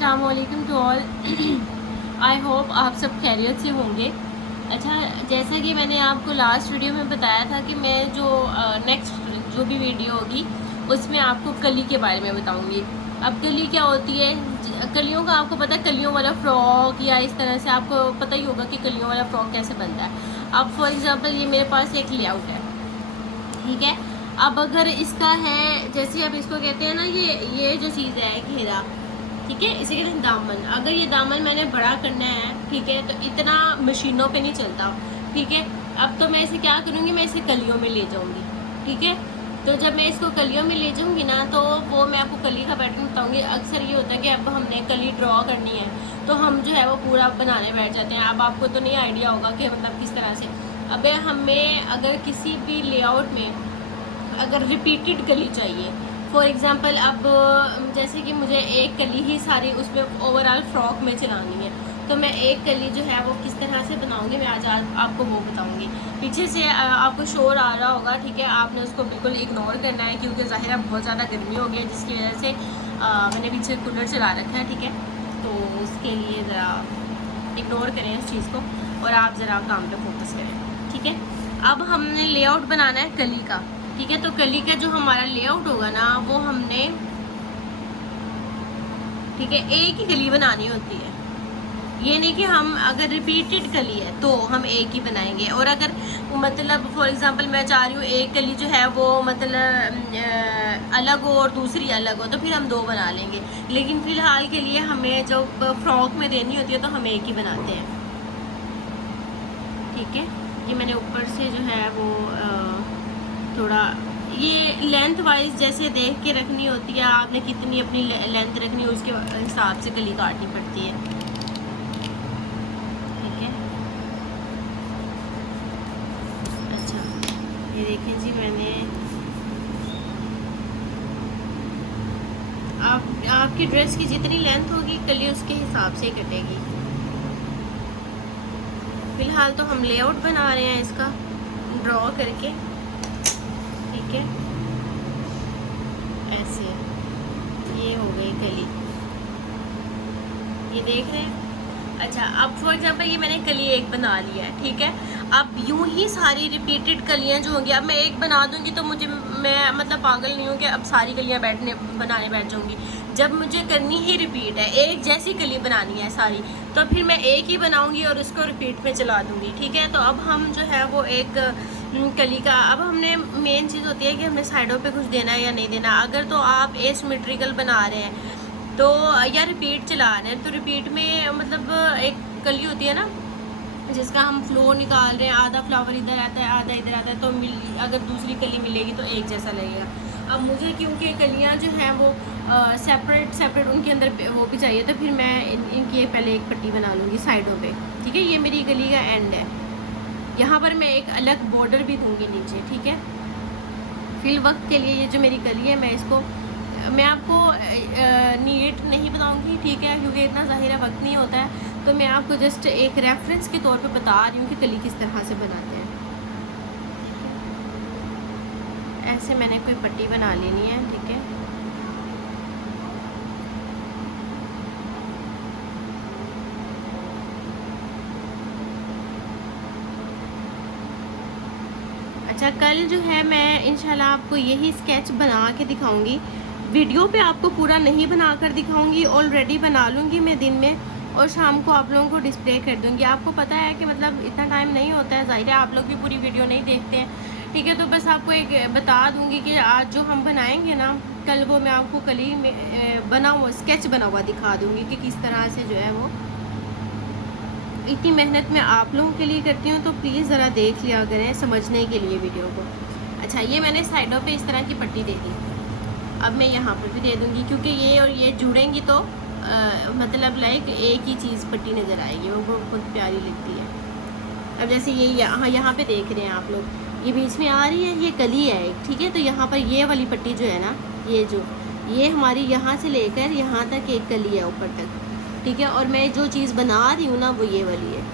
अस्सलाम वालेकुम to all. I hope आप सब खैरियत से होंगे। अच्छा, जैसा कि मैंने आपको लास्ट वीडियो में बताया था कि मैं जो नेक्स्ट जो भी वीडियो होगी उसमें आपको कली के बारे में बताऊंगी। अब कली क्या होती है, कलियों का आपको पता है, कलियों वाला फ्रॉक या इस तरह से आपको पता ही होगा कि कलियों वाला फ्रॉक कैसे बनता है। अब फॉर एग्ज़ाम्पल ये मेरे पास एक लेआउट है, ठीक है। अब अगर इसका है, जैसे अब इसको कहते हैं ना, ये जो चीज़ है घेरा, ठीक है, इसे कहते हैं दामन। अगर ये दामन मैंने बड़ा करना है, ठीक है, तो इतना मशीनों पे नहीं चलता, ठीक है। अब तो मैं इसे क्या करूँगी, मैं इसे कलियों में ले जाऊँगी, ठीक है। तो जब मैं इसको कलियों में ले जाऊँगी ना, तो वो मैं आपको कली का पैटर्न बताऊँगी। अक्सर ये होता है कि अब हमने कली ड्रॉ करनी है तो हम जो है वो पूरा बनाने बैठ जाते हैं। अब आपको तो नहीं आइडिया होगा कि मतलब किस तरह से। अब हमें अगर किसी भी लेआउट में अगर रिपीटेड कली चाहिए, फॉर एग्ज़ाम्पल अब जैसे कि मुझे एक कली ही सारी उसमें ओवरऑल फ्रॉक में चलानी है, तो मैं एक कली जो है वो किस तरह से बनाऊंगी, मैं आज आपको वो बताऊंगी। पीछे से आपको शोर आ रहा होगा, ठीक है, आपने उसको बिल्कुल इग्नोर करना है क्योंकि ज़ाहिर है बहुत ज़्यादा गर्मी हो गई है, जिसकी वजह से मैंने पीछे कूलर चला रखा है, ठीक है। तो उसके लिए ज़रा इग्नोर करें इस चीज़ को और आप ज़रा काम पे फोकस करें, ठीक है। अब हमने लेआउट बनाना है कली का, ठीक है। तो कली का जो हमारा लेआउट होगा ना, वो हमने, ठीक है, एक ही कली बनानी होती है। ये नहीं कि हम अगर रिपीटेड कली है तो हम एक ही बनाएंगे, और अगर मतलब फॉर एग्जांपल मैं चाह रही हूँ एक कली जो है वो मतलब अलग हो और दूसरी अलग हो, तो फिर हम दो बना लेंगे। लेकिन फ़िलहाल के लिए हमें जब फ्रॉक में देनी होती है तो हम एक ही बनाते हैं, ठीक है। ये मैंने ऊपर से जो है वो थोड़ा ये लेंथ वाइज जैसे देख के रखनी होती है, आपने कितनी अपनी लेंथ रखनी है उसके हिसाब से कली काटनी पड़ती है, ठीक है। अच्छा, ये देखें जी, मैंने आपकी ड्रेस की जितनी लेंथ होगी कली उसके हिसाब से ही कटेगी। फ़िलहाल तो हम लेआउट बना रहे हैं इसका ड्रॉ करके, ठीक है। ऐसे ये हो गई कली, ये देख रहे हैं। अच्छा, अब फॉर एग्जांपल ये मैंने कली एक बना लिया है, ठीक है। अब यूं ही सारी रिपीटेड कलियां जो होंगी, अब मैं एक बना दूंगी तो मैं मतलब पागल नहीं हूँ कि अब सारी कलियां बनाने बैठ जाऊंगी। जब मुझे करनी ही रिपीट है, एक जैसी कली बनानी है सारी, तो फिर मैं एक ही बनाऊंगी और उसको रिपीट में चला दूंगी, ठीक है। तो अब हम जो है वो एक कली का, अब हमने मेन चीज़ होती है कि हमने साइडों पे कुछ देना है या नहीं देना। अगर तो आप एसिमेट्रिकल बना रहे हैं तो, या रिपीट चला रहे हैं, तो रिपीट में मतलब एक कली होती है ना जिसका हम फ्लो निकाल रहे हैं, आधा फ्लावर इधर आता है आधा इधर आता है, तो अगर दूसरी कली मिलेगी तो एक जैसा लगेगा। अब मुझे क्योंकि कलियां जो हैं वो सेपरेट उनके अंदर वो भी चाहिए, तो फिर मैं इनकी पहले एक पट्टी बना लूँगी साइडों पे, ठीक है। ये मेरी कली का एंड है, यहाँ पर मैं एक अलग बॉर्डर भी दूँगी नीचे, ठीक है। फिल वक्त के लिए ये जो मेरी कली है, मैं आपको नीट नहीं बताऊंगी, ठीक है, क्योंकि इतना ज़ाहिर वक्त नहीं होता है। तो मैं आपको जस्ट एक रेफरेंस के तौर पे बता रही हूँ कि कली किस तरह से बनाते हैं। ऐसे मैंने कोई पट्टी बना लेनी है, ठीक है। अच्छा, कल जो है मैं इंशाल्लाह आपको यही स्केच बना के दिखाऊंगी। वीडियो पे आपको पूरा नहीं बनाकर दिखाऊंगी, ऑलरेडी बना लूँगी मैं दिन में और शाम को आप लोगों को डिस्प्ले कर दूँगी। आपको पता है कि मतलब इतना टाइम नहीं होता है, ज़ाहिर है आप लोग भी पूरी वीडियो नहीं देखते हैं, ठीक है। तो बस आपको एक बता दूँगी कि आज जो हम बनाएंगे ना, कल वो मैं आपको कली में बना हुआ स्केच बना हुआ दिखा दूँगी कि किस तरह से जो है वो। इतनी मेहनत मैं आप लोगों के लिए करती हूँ, तो प्लीज़ ज़रा देख लिया करें समझने के लिए वीडियो को। अच्छा, ये मैंने साइडों पे इस तरह की पट्टी दे दी, अब मैं यहाँ पर भी दे दूँगी क्योंकि ये और ये जुड़ेंगी तो मतलब लाइक एक ही चीज़ पट्टी नज़र आएगी, वो बहुत प्यारी लगती है। अब जैसे ये यहाँ पे देख रहे हैं आप लोग, ये बीच में आ रही है, ये कली है एक, ठीक है। तो यहाँ पर ये वाली पट्टी जो है ना, ये हमारी यहाँ से लेकर यहाँ तक एक कली है ऊपर तक, ठीक है। और मैं जो चीज़ बना रही हूँ ना वो ये वाली है।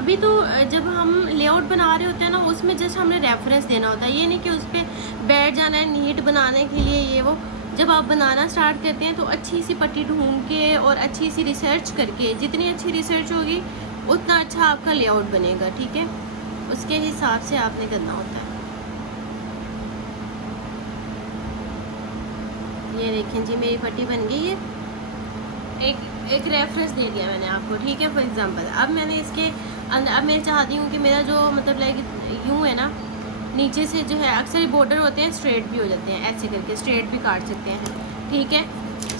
अभी तो जब हम लेआउट बना रहे होते हैं ना, उसमें जस्ट हमने रेफरेंस देना होता है, ये नहीं कि उस पर बैठ जाना है नीट बनाने के लिए ये वो। जब आप बनाना स्टार्ट करते हैं तो अच्छी सी पट्टी ढूंढ के और अच्छी सी रिसर्च करके, जितनी अच्छी रिसर्च होगी उतना अच्छा आपका लेआउट बनेगा, ठीक है। उसके हिसाब से आपने करना होता है। ये देखें जी मेरी पट्टी बन गई है। एक रेफरेंस दे दिया मैंने आपको, ठीक है, फॉर एग्जांपल। अब मैंने इसके अंदर, अब मैं चाहती हूँ कि मेरा जो मतलब लाइक यूँ है ना, नीचे से जो है अक्सर बॉर्डर होते हैं स्ट्रेट भी हो जाते हैं, ऐसे करके स्ट्रेट भी काट सकते हैं, ठीक है।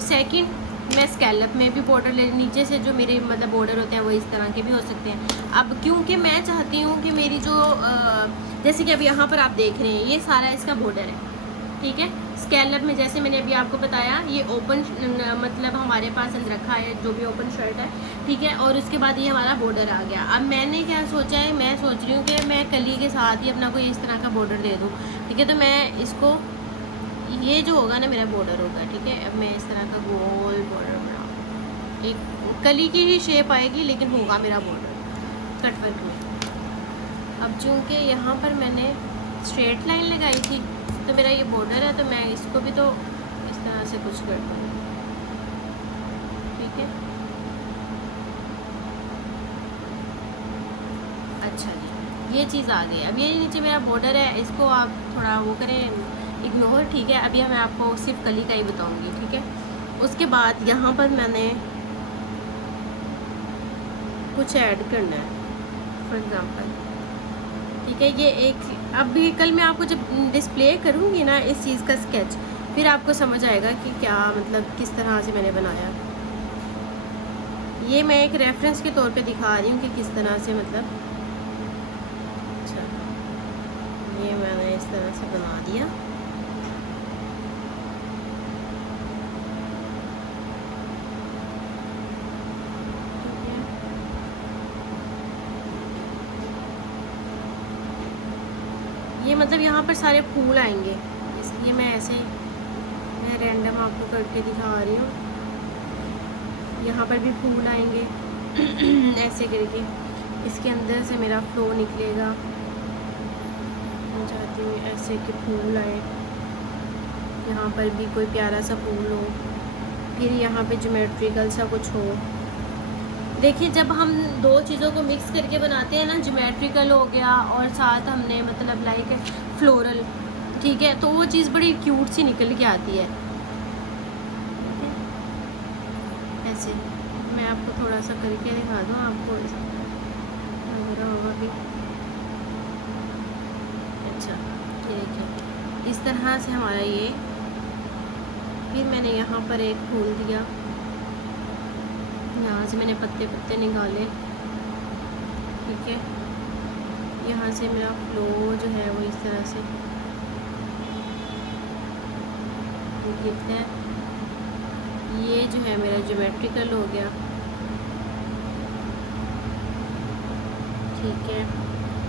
सेकंड, मैं स्कैलप में भी बॉर्डर ले, नीचे से जो मेरे मतलब बॉर्डर होते हैं वो इस तरह के भी हो सकते हैं। अब क्योंकि मैं चाहती हूँ कि मेरी जो जैसे कि अभी यहाँ पर आप देख रहे हैं ये सारा इसका बॉर्डर है, ठीक है। स्कैलप में जैसे मैंने अभी आपको बताया ये ओपन मतलब हमारे पास अंदर रखा है जो भी ओपन शर्ट है, ठीक है। और उसके बाद ये हमारा बॉर्डर आ गया। अब मैंने क्या सोचा है, मैं सोच रही हूँ कि मैं कली के साथ ही अपना कोई इस तरह का बॉर्डर दे दूँ, ठीक है। तो मैं इसको, ये जो होगा ना मेरा बॉर्डर होगा, ठीक है। अब मैं इस तरह का गोल बॉर्डर बनाऊँ, एक कली की ही शेप आएगी लेकिन होगा मेरा बॉर्डर कटवर्क में। अब चूँकि यहाँ पर मैंने स्ट्रेट लाइन लगाई थी तो मेरा ये बॉर्डर है, तो मैं इसको भी तो इस तरह से कुछ कर दूँ, ठीक है। अच्छा जी, ये चीज़ आ गई। अब ये नीचे मेरा बॉर्डर है, इसको आप थोड़ा वो करें इग्नोर, ठीक है। अभी मैं आपको सिर्फ कली का ही बताऊंगी, ठीक है। उसके बाद यहाँ पर मैंने कुछ ऐड करना है, फॉर एग्ज़ाम्पल, ठीक है। ये एक, अभी कल मैं आपको जब डिस्प्ले करूँगी ना इस चीज़ का स्केच, फिर आपको समझ आएगा कि क्या मतलब किस तरह से मैंने बनाया। ये मैं एक रेफरेंस के तौर पे दिखा रही हूँ कि किस तरह से मतलब। अच्छा, ये मैंने इस तरह से बना दिया, ये मतलब यहाँ पर सारे फूल आएंगे, इसलिए मैं ऐसे मैं रैंडम आपको करके दिखा रही हूँ। यहाँ पर भी फूल आएंगे ऐसे करके, इसके अंदर से मेरा फ्लो निकलेगा। मैं चाहती हूँ ऐसे कि फूल आए, यहाँ पर भी कोई प्यारा सा फूल हो, फिर यहाँ पे ज्योमेट्रिकल सा कुछ हो। देखिए जब हम दो चीज़ों को मिक्स करके बनाते हैं ना, ज्योमेट्रिकल हो गया और साथ हमने मतलब लाइक फ्लोरल, ठीक है, तो वो चीज़ बड़ी क्यूट सी निकल के आती है। ऐसे मैं आपको थोड़ा सा करके दिखा दूँ, आपको होगा भी। अच्छा, ये देखिए इस तरह से हमारा ये, फिर मैंने यहाँ पर एक फूल दिया, यहाँ से मैंने पत्ते पत्ते निकाले, ठीक है। यहाँ से मेरा फ्लो जो है वो इस तरह से दिखता है। ये जो है मेरा ज्योमेट्रिकल हो गया, ठीक है।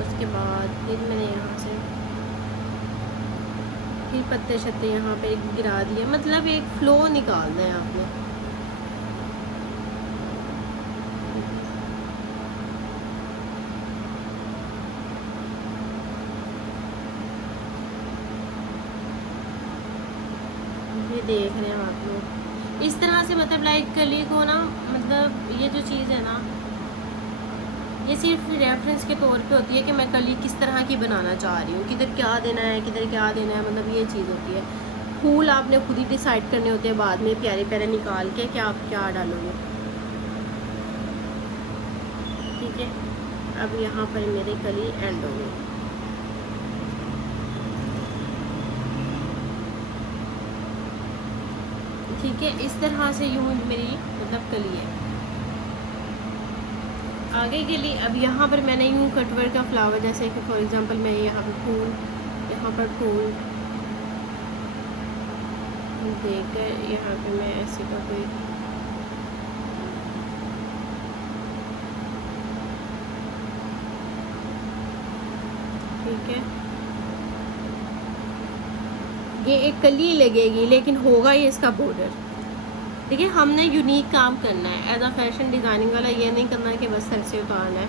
उसके बाद फिर मैंने यहाँ से फिर पत्ते शत्ते यहाँ पे गिरा दिए, मतलब एक फ्लो निकालना है आपने। ये देख रहे हैं आप लोग इस तरह से, मतलब लाइक कली को ना, मतलब ये जो चीज़ है ना, ये सिर्फ रेफरेंस के तौर पे होती है कि मैं कली किस तरह की बनाना चाह रही हूँ, किधर क्या देना है, किधर क्या देना है, मतलब ये चीज़ होती है। फूल आपने खुद ही डिसाइड करने होते हैं बाद में, प्यारे प्यारे निकाल के कि आप क्या डालोगे, ठीक है। अब यहाँ पर मेरी कली एंड हो गई, ठीक है। इस तरह से यूँ मेरी मतलब कली है। आगे के लिए अब यहाँ पर मैंने यूँ कटवर्क का फ्लावर, जैसे कि फॉर एग्जांपल मैं यहाँ पर फूल, यहाँ पर फूल देकर यहाँ पे मैं ऐसे का कोई, ठीक है। ये एक कली लगेगी लेकिन होगा ये इसका बॉर्डर, देखिए हमने यूनिक काम करना है एज अ फैशन डिज़ाइनिंग वाला, ये नहीं करना कि बस सर से उतारना है,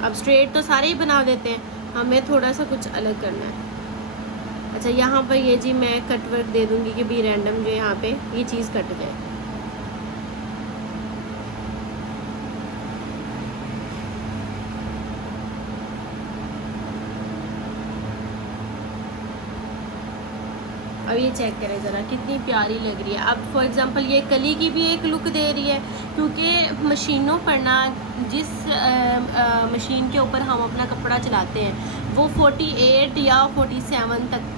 अब स्ट्रेट तो सारे ही बना देते हैं, हमें थोड़ा सा कुछ अलग करना है। अच्छा यहाँ पर ये जी मैं कट वर्क दे दूँगी कि भी रैंडम जो यहाँ पे ये चीज़ कट जाए। अब ये चेक करें ज़रा कितनी प्यारी लग रही है। अब फॉर एग्ज़ाम्पल ये कली की भी एक लुक दे रही है, क्योंकि मशीनों पर ना जिस मशीन के ऊपर हम अपना कपड़ा चलाते हैं वो 48 या 47 तक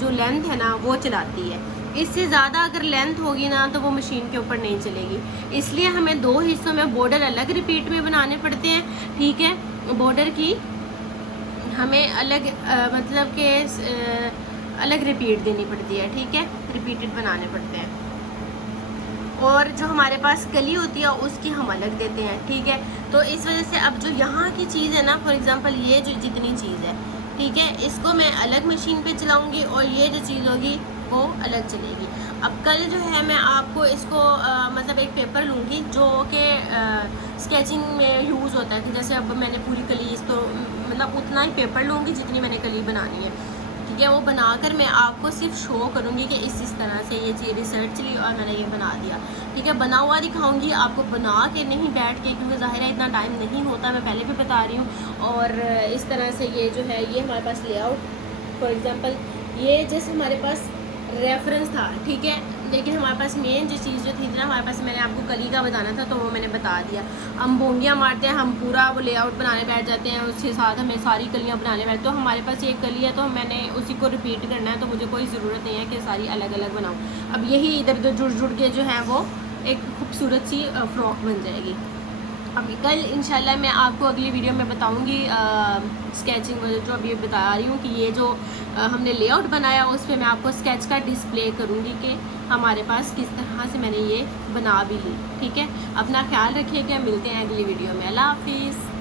जो लेंथ है ना वो चलाती है। इससे ज़्यादा अगर लेंथ होगी ना तो वो मशीन के ऊपर नहीं चलेगी। इसलिए हमें 2 हिस्सों में बॉर्डर अलग रिपीट में बनाने पड़ते हैं। ठीक है, बॉर्डर की हमें अलग मतलब के अलग रिपीट देनी पड़ती है। ठीक है, रिपीटेड बनाने पड़ते हैं। और जो हमारे पास कली होती है उसकी हम अलग देते हैं। ठीक है, तो इस वजह से अब जो यहाँ की चीज़ है ना, फॉर एग्जांपल ये जो जितनी चीज़ है, ठीक है, इसको मैं अलग मशीन पे चलाऊँगी और ये जो चीज़ होगी वो अलग चलेगी। अब कल जो है मैं आपको इसको मतलब एक पेपर लूँगी जो कि स्केचिंग में यूज़ होता है। कि जैसे अब मैंने पूरी कली इसको मतलब उतना ही पेपर लूँगी जितनी मैंने कली बनानी है। ठीक है, वो बनाकर मैं आपको सिर्फ शो करूँगी कि इस तरह से ये चीज़ रिसर्च ली और मैंने ये बना दिया। ठीक है, बना हुआ दिखाऊँगी आपको, बना के नहीं बैठ के, क्योंकि ज़ाहिर है इतना टाइम नहीं होता, मैं पहले भी बता रही हूँ। और इस तरह से ये जो है ये हमारे पास लेआउट, फॉर एग्ज़ाम्पल ये जैसे हमारे पास रेफरेंस था। ठीक है, लेकिन हमारे पास मेन जो चीज़ जो थी ना, हमारे पास मैंने आपको कली का बताना था तो वो मैंने बता दिया। हम बोंगियाँ मारते हैं, हम पूरा वो लेआउट बनाने बैठ जाते हैं, उसके साथ हमें सारी कलियाँ बनाने बैठ, तो हमारे पास एक कली है तो मैंने उसी को रिपीट करना है, तो मुझे कोई ज़रूरत नहीं है कि सारी अलग अलग बनाऊँ। अब यही इधर उधर जुड़ जुड़ के जो है वो एक खूबसूरत सी फ़्रॉक बन जाएगी। अभी कल इंशाल्लाह मैं आपको अगली वीडियो में बताऊंगी स्केचिंग जो अभी बता रही हूँ कि ये जो हमने लेआउट बनाया उस पर मैं आपको स्केच का डिस्प्ले करूँगी कि हमारे पास किस तरह से मैंने ये बना भी ली। ठीक है, अपना ख्याल रखिएगा, मिलते हैं अगली वीडियो में। अल्लाह हाफिज़।